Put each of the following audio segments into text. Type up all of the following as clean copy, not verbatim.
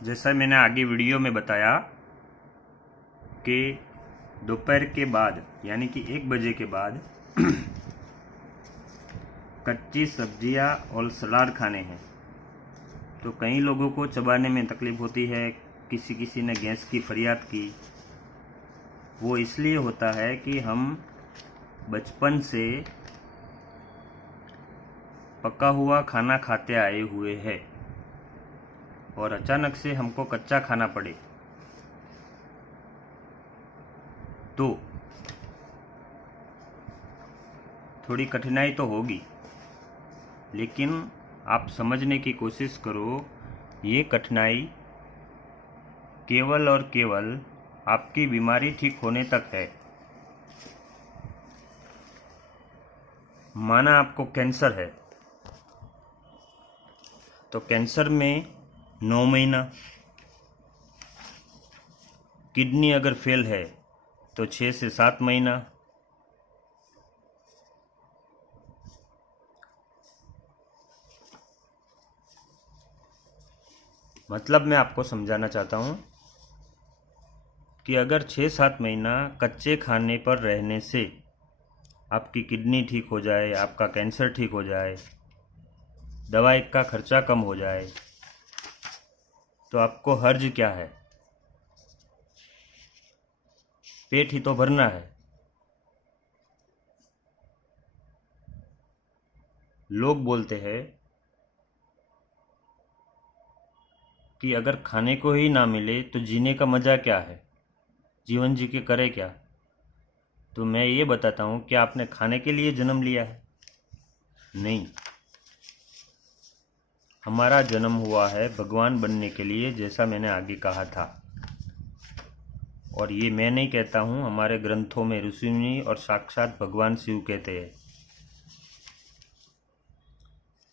जैसा मैंने आगे वीडियो में बताया कि दोपहर के बाद यानी कि 1 बजे के बाद कच्ची सब्जियां और सलाद खाने हैं। तो कई लोगों को चबाने में तकलीफ़ होती है, किसी ने गैस की फरियाद की। वो इसलिए होता है कि हम बचपन से पका हुआ खाना खाते आए हुए हैं और अचानक से हमको कच्चा खाना पड़े तो थोड़ी कठिनाई तो होगी, लेकिन आप समझने की कोशिश करो। ये कठिनाई केवल और केवल आपकी बीमारी ठीक होने तक है। माना आपको कैंसर है तो कैंसर में 9 महीना, किडनी अगर फेल है तो 6 से 7 महीना, मतलब मैं आपको समझाना चाहता हूँ कि अगर 6-7 महीना कच्चे खाने पर रहने से आपकी किडनी ठीक हो जाए, आपका कैंसर ठीक हो जाए, दवाई का खर्चा कम हो जाए, तो आपको हर्ज क्या है? पेट ही तो भरना है। लोग बोलते हैं कि अगर खाने को ही ना मिले तो जीने का मज़ा क्या है, जीवन जी के करे क्या? तो मैं ये बताता हूँ कि आपने खाने के लिए जन्म लिया है? नहीं, हमारा जन्म हुआ है भगवान बनने के लिए, जैसा मैंने आगे कहा था। और ये मैं नहीं कहता हूँ, हमारे ग्रंथों में ऋषि मुनि और साक्षात भगवान शिव कहते हैं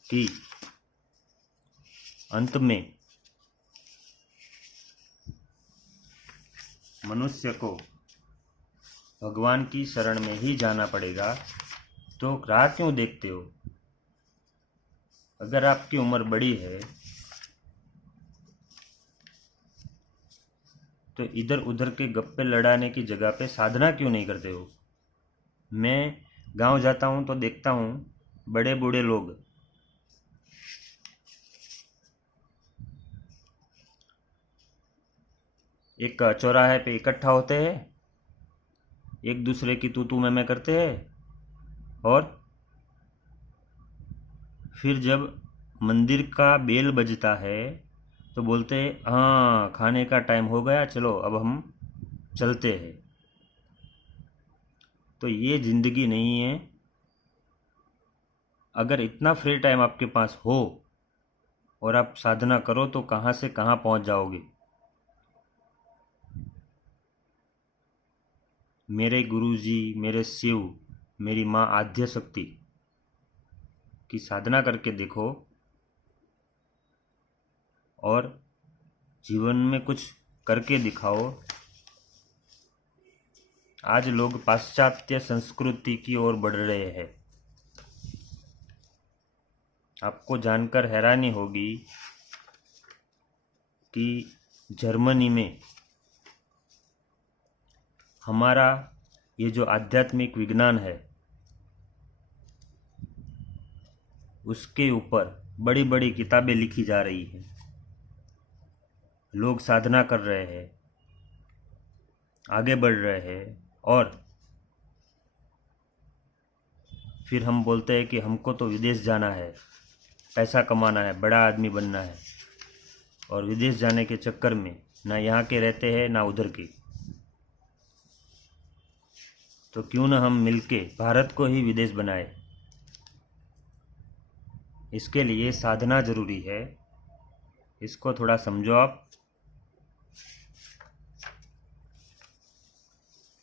कि अंत में मनुष्य को भगवान की शरण में ही जाना पड़ेगा। तो राह क्यों देखते हो? अगर आपकी उम्र बड़ी है तो इधर उधर के गप्पे लड़ाने की जगह पे साधना क्यों नहीं करते हो? मैं गांव जाता हूँ तो देखता हूँ बड़े बूढ़े लोग एक चौराहे पे इकट्ठा होते हैं, एक दूसरे की तू तू मैं करते हैं और फिर जब मंदिर का बेल बजता है तो बोलते हैं हाँ खाने का टाइम हो गया, चलो अब हम चलते हैं। तो ये ज़िंदगी नहीं है। अगर इतना फ्री टाइम आपके पास हो और आप साधना करो तो कहाँ से कहाँ पहुँच जाओगे। मेरे गुरुजी, मेरे शिव, मेरी माँ आद्य शक्ति की साधना करके देखो और जीवन में कुछ करके दिखाओ। आज लोग पाश्चात्य संस्कृति की ओर बढ़ रहे हैं। आपको जानकर हैरानी होगी कि जर्मनी में हमारा ये जो आध्यात्मिक विज्ञान है उसके ऊपर बड़ी बड़ी किताबें लिखी जा रही हैं। लोग साधना कर रहे हैं, आगे बढ़ रहे हैं और फिर हम बोलते हैं कि हमको तो विदेश जाना है, पैसा कमाना है, बड़ा आदमी बनना है, और विदेश जाने के चक्कर में ना यहाँ के रहते हैं ना उधर के। तो क्यों ना हम मिलके भारत को ही विदेश बनाए। इसके लिए साधना ज़रूरी है, इसको थोड़ा समझो आप।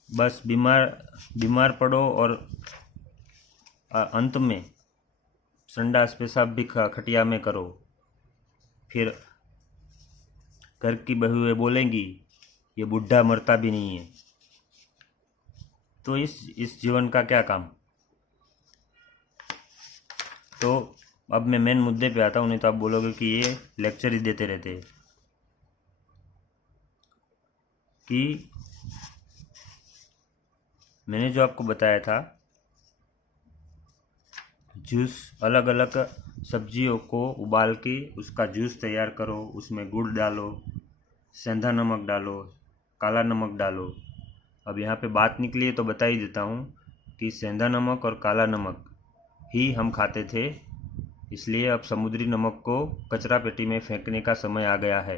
बस बीमार पड़ो और अंत में संडास पेशाब भी खटिया में करो, फिर घर की बहुएं बोलेंगी ये बुढ़ा मरता भी नहीं है। तो इस जीवन का क्या काम। तो अब मैं मेन मुद्दे पे आता हूँ, नहीं तो आप बोलोगे कि ये लेक्चर ही देते रहते हैं। कि मैंने जो आपको बताया था, जूस, अलग अलग सब्जियों को उबाल के उसका जूस तैयार करो, उसमें गुड़ डालो, सेंधा नमक डालो, काला नमक डालो। अब यहाँ पे बात निकली है तो बता ही देता हूँ कि सेंधा नमक और काला नमक ही हम खाते थे, इसलिए अब समुद्री नमक को कचरा पेटी में फेंकने का समय आ गया है।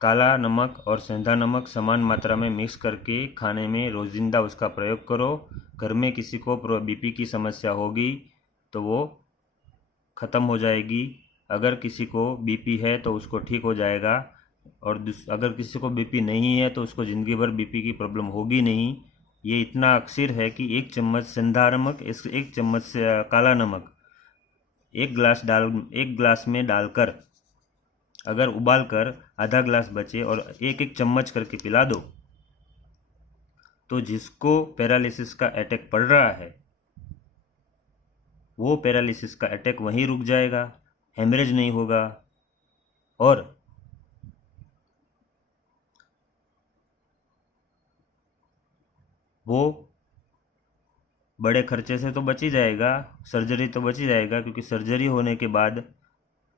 काला नमक और सेंधा नमक समान मात्रा में मिक्स करके खाने में रोजिंदा उसका प्रयोग करो। घर में किसी को बीपी की समस्या होगी तो वो ख़त्म हो जाएगी। अगर किसी को बीपी है तो उसको ठीक हो जाएगा, और अगर किसी को बीपी नहीं है तो उसको ज़िंदगी भर बीपी की प्रॉब्लम होगी नहीं। ये इतना अक्सर है कि 1 चम्मच सेंधा नमक, 1 चम्मच से काला नमक एक गिलास में डालकर अगर उबाल कर आधा गिलास बचे और 1 चम्मच करके पिला दो, तो जिसको पैरालिसिस का अटैक पड़ रहा है वो पैरालिसिस का अटैक वहीं रुक जाएगा, हेमरेज नहीं होगा। और वो बड़े खर्चे से तो बच ही जाएगा, सर्जरी तो बच ही जाएगा, क्योंकि सर्जरी होने के बाद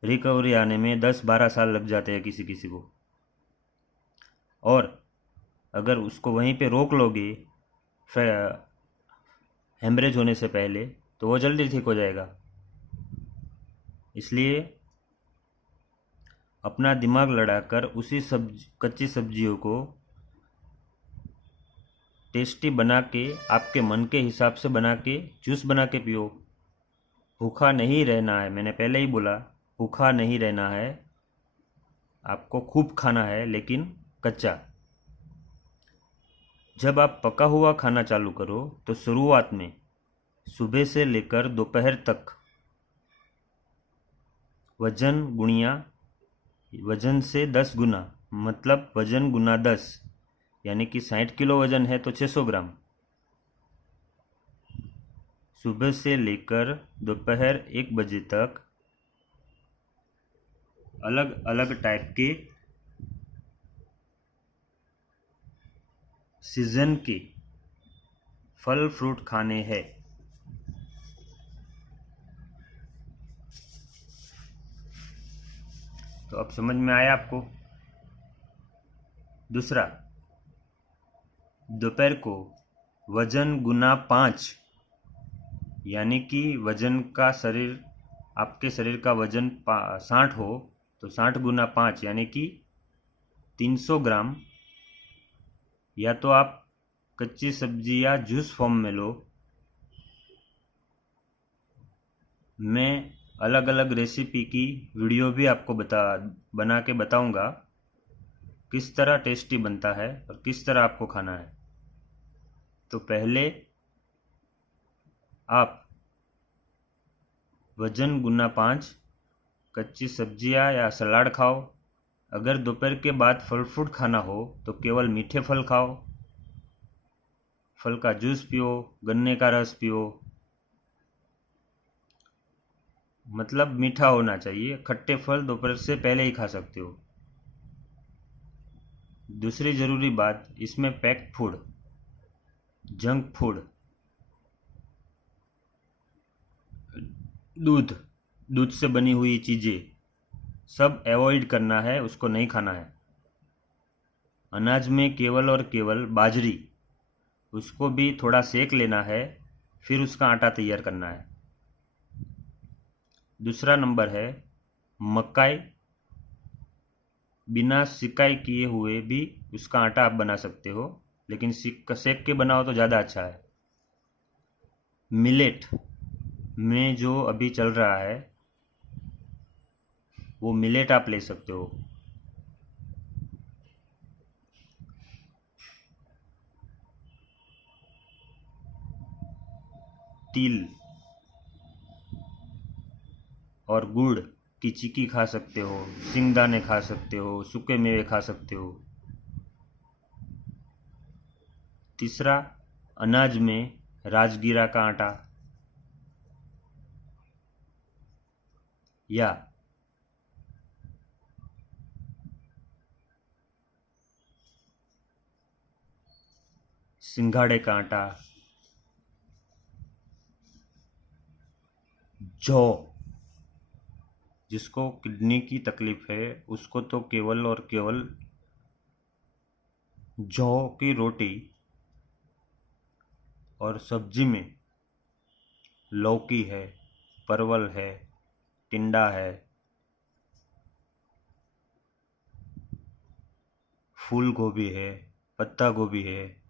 रिकवरी आने में 10-12 साल लग जाते हैं किसी किसी को। और अगर उसको वहीं पे रोक लोगे हेमरेज होने से पहले, तो वो जल्दी ठीक हो जाएगा। इसलिए अपना दिमाग लड़ाकर उसी कच्ची सब्जियों को टेस्टी बना के, आपके मन के हिसाब से बना के जूस बना के पियो। भूखा नहीं रहना है, मैंने पहले ही बोला, भूखा नहीं रहना है, आपको खूब खाना है, लेकिन कच्चा। जब आप पका हुआ खाना चालू करो तो शुरुआत में सुबह से लेकर दोपहर तक वजन से 10 गुना, मतलब वजन गुना 10, यानी कि 60 किलो वजन है तो 600 ग्राम। सुबह से लेकर दोपहर 1 बजे तक अलग अलग टाइप के सीजन के फल फ्रूट खाने हैं। तो अब समझ में आया आपको। दूसरा, दोपहर को वजन गुना 5, यानी कि वजन का शरीर, आपके शरीर का वजन 60 हो तो 60 गुना 5 यानी कि 300 ग्राम, या तो आप कच्ची सब्जी या जूस फॉर्म में लो। मैं अलग अलग रेसिपी की वीडियो भी आपको बना के बताऊंगा किस तरह टेस्टी बनता है और किस तरह आपको खाना है। तो पहले आप वजन गुना 5 कच्ची सब्जियां या सलाद खाओ। अगर दोपहर के बाद फल फ्रूट खाना हो तो केवल मीठे फल खाओ, फल का जूस पियो, गन्ने का रस पियो, मतलब मीठा होना चाहिए। खट्टे फल दोपहर से पहले ही खा सकते हो। दूसरी ज़रूरी बात, इसमें पैक्ड फूड, जंक फूड, दूध से बनी हुई चीज़ें सब अवॉइड करना है, उसको नहीं खाना है। अनाज में केवल और केवल बाजरी, उसको भी थोड़ा सेक लेना है, फिर उसका आटा तैयार करना है। दूसरा नंबर है मकाई, बिना सिकाई किए हुए भी उसका आटा आप बना सकते हो, लेकिन सेक के बनाओ तो ज़्यादा अच्छा है। मिलेट में जो अभी चल रहा है वो मिलेट आप ले सकते हो। तिल और गुड़ की चिक्की खा सकते हो, सिंगदाने खा सकते हो, सूखे मेवे खा सकते हो। तीसरा, अनाज में राजगीरा का आटा या सिंघाड़े का आटा, जौ, जिसको किडनी की तकलीफ है उसको तो केवल और केवल जौ की रोटी, और सब्जी में लौकी है, परवल है, टिंडा है, फूल गोभी है, पत्ता गोभी है,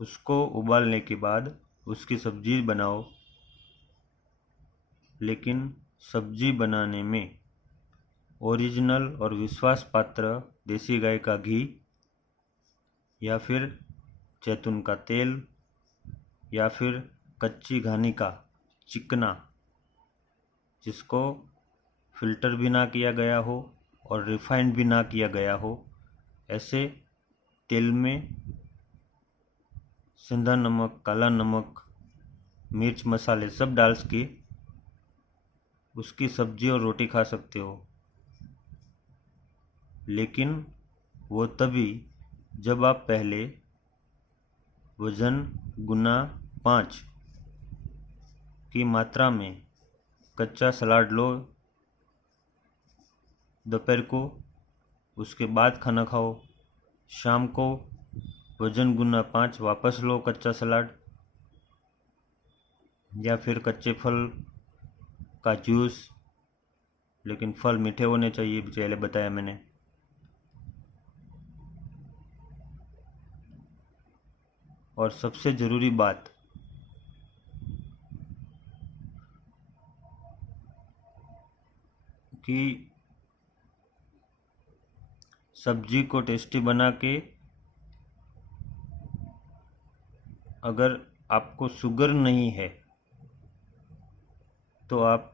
उसको उबालने के बाद उसकी सब्जी बनाओ। लेकिन सब्जी बनाने में ओरिजिनल और विश्वास पात्र देसी गाय का घी या फिर जैतून का तेल या फिर कच्ची घानी का चिकना, जिसको फिल्टर भी ना किया गया हो और रिफाइंड भी ना किया गया हो, ऐसे तेल में सेंधा नमक, काला नमक, मिर्च मसाले सब डाल के उसकी सब्जी और रोटी खा सकते हो। लेकिन वो तभी जब आप पहले वज़न गुना 5 की मात्रा में कच्चा सलाद लो दोपहर को, उसके बाद खाना खाओ। शाम को वज़न गुना 5 वापस लो कच्चा सलाद, या फिर कच्चे फल का जूस, लेकिन फल मीठे होने चाहिए, पहले बताया मैंने। और सबसे ज़रूरी बात, कि सब्जी को टेस्टी बना के, अगर आपको शुगर नहीं है तो आप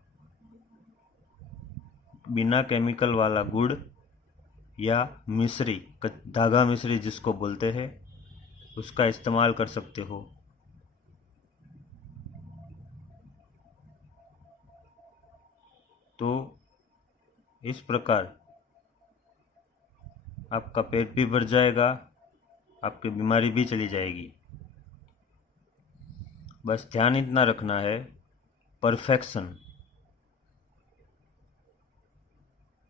बिना केमिकल वाला गुड़ या मिश्री, धागा मिश्री जिसको बोलते हैं, उसका इस्तेमाल कर सकते हो। तो इस प्रकार आपका पेट भी भर जाएगा, आपकी बीमारी भी चली जाएगी। बस ध्यान इतना रखना है, परफेक्शन।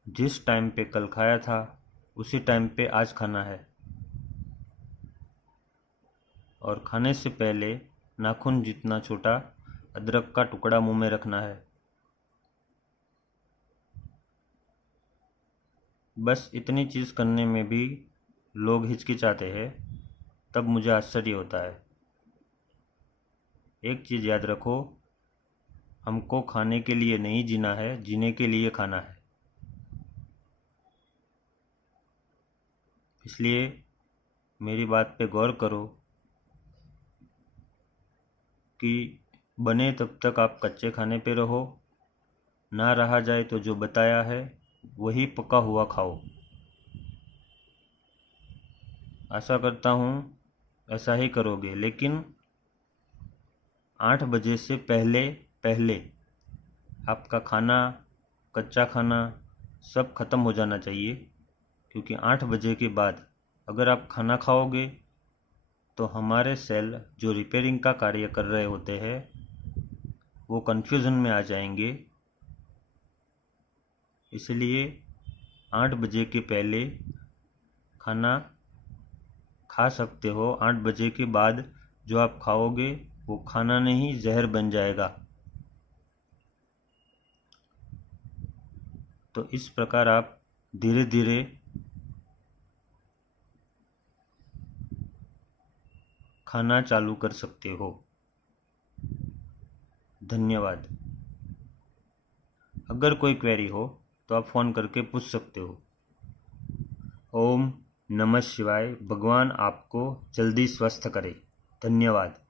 जिस टाइम पे कल खाया था उसी टाइम पे आज खाना है, और खाने से पहले नाखून जितना छोटा अदरक का टुकड़ा मुंह में रखना है। बस इतनी चीज़ करने में भी लोग हिचकिचाते हैं, तब मुझे आश्चर्य होता है। एक चीज़ याद रखो, हमको खाने के लिए नहीं जीना है, जीने के लिए खाना है। इसलिए मेरी बात पे गौर करो कि बने तब तक आप कच्चे खाने पे रहो, ना रहा जाए तो जो बताया है वही पका हुआ खाओ। आशा करता हूँ ऐसा ही करोगे, लेकिन 8 बजे से पहले पहले आपका खाना, कच्चा खाना सब खत्म हो जाना चाहिए। क्योंकि 8 बजे के बाद अगर आप खाना खाओगे तो हमारे सेल जो रिपेयरिंग का कार्य कर रहे होते हैं वो कन्फ्यूज़न में आ जाएंगे। इसलिए 8 बजे के पहले खाना खा सकते हो। 8 बजे के बाद जो आप खाओगे वो खाना नहीं, जहर बन जाएगा। तो इस प्रकार आप धीरे धीरे खाना चालू कर सकते हो। धन्यवाद। अगर कोई क्वेरी हो तो आप फ़ोन करके पूछ सकते हो। ओम नमः शिवाय। भगवान आपको जल्दी स्वस्थ करे। धन्यवाद।